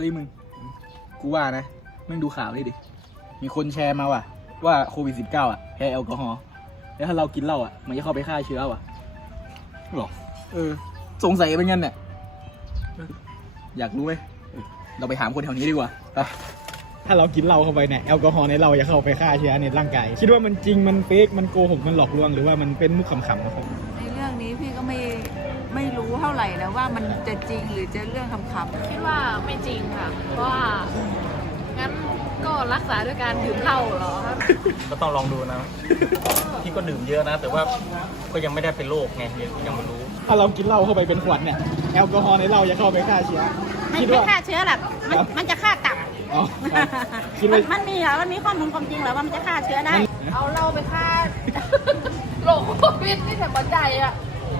ฮ้ยมึง กูว่านะมึงดูข่าวนี่ดิ มีคนแชร์มาว่ะ ว่าโควิด 19 อะแพ้แอลกอฮอล์แล้วถ้าเรากินเหล้าอะ มันจะเข้าไปฆ่าเชื้อว่ะหรอ เออ สงสัยเป็นงั้นเนี่ยอยากรู้ไหมเออเราไปถามคนแถวนี้ดีกว่าไปถ้าเรากินเหล้าเข้าไปเนี่ยแอลกอฮอล์ในเราจะเข้าไปฆ่าเชื้อในร่างกาย คิดว่ามันจริงมันเฟกมันโกหกมันหลอกลวงหรือว่ามันเป็นมุกขำๆครับในเรื่องนี้พี่ก็ไม่ นะว่ามันจะจริงหรือจะเรื่องคำๆคิดว่าไม่จริงค่ะ เพราะว่างั้นก็รักษาด้วยการดื่มเหล้าเหรอก็ต้องลองดูนะพี่ก็ดื่มเยอะนะ แต่ว่าก็ยังไม่ได้เป็นโรคไงยังไม่รู้ถ้าเรากินเหล้าเข้าไปเป็นขวดเนี่ยแอลกอฮอล์ในเราจะเข้าไปฆ่าเชื้อไม่คิดไม่ว่า ฆ่าเชื้อหรอกมันครับ มันจะฆ่าตับ อ๋อครับคิดว่า มันมีเหรอ มันมีข้อมูลความจริงเหรอว่ามันจะฆ่าเชื้อได้ เอาเหล้าไปฆ่าโรคโควิดนี่แต่ปัจจัยอะ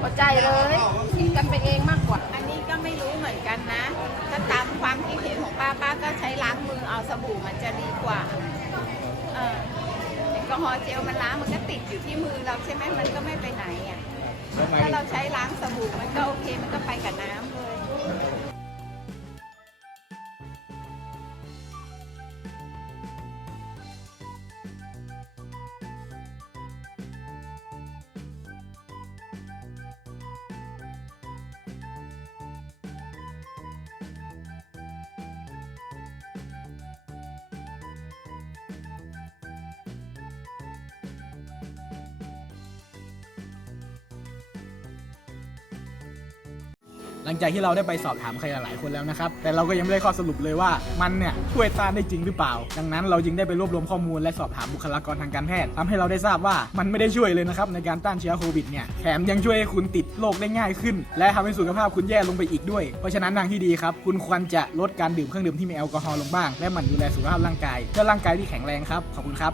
ปัจจัยเลยคิดกันไปเองมากกว่า อันนี้ก็ไม่รู้เหมือนกันนะถ้าตามความคิดเห็นของป้าป้าก็ใช้ล้างมือเอาสบู่มันจะดีกว่าเออแอลกอฮอล์เจลมันล้างมันก็ติดอยู่ที่มือเราใช่ไหมมันก็ไม่ไปไหนอะถ้าเราใช้ล้างสบู่มันก็โอเคมันก็ไปกับน้ำเลย หลังจากที่เราได้ไปสอบถามใครหลายๆคนแล้วนะครับ แต่เราก็ยังไม่ได้ข้อสรุปเลยว่ามันเนี่ยช่วยต้านได้จริงหรือเปล่า ดังนั้นเราจึงได้ไปรวบรวมข้อมูลและสอบถามบุคลากรทางการแพทย์ทำให้เราได้ทราบว่ามันไม่ได้ช่วยเลยนะครับในการต้านเชื้อโควิดเนี่ยแถมยังช่วยให้คุณติดโรคได้ง่ายขึ้น และทำให้สุขภาพคุณแย่ลงไปอีกด้วย เพราะฉะนั้นทางที่ดีครับคุณควรจะลดการดื่มเครื่องดื่มที่มีแอลกอฮอล์ลงบ้างและหมั่นดูแลสุขภาพร่างกายเพื่อร่างกายที่แข็งแรงครับขอบคุณครับ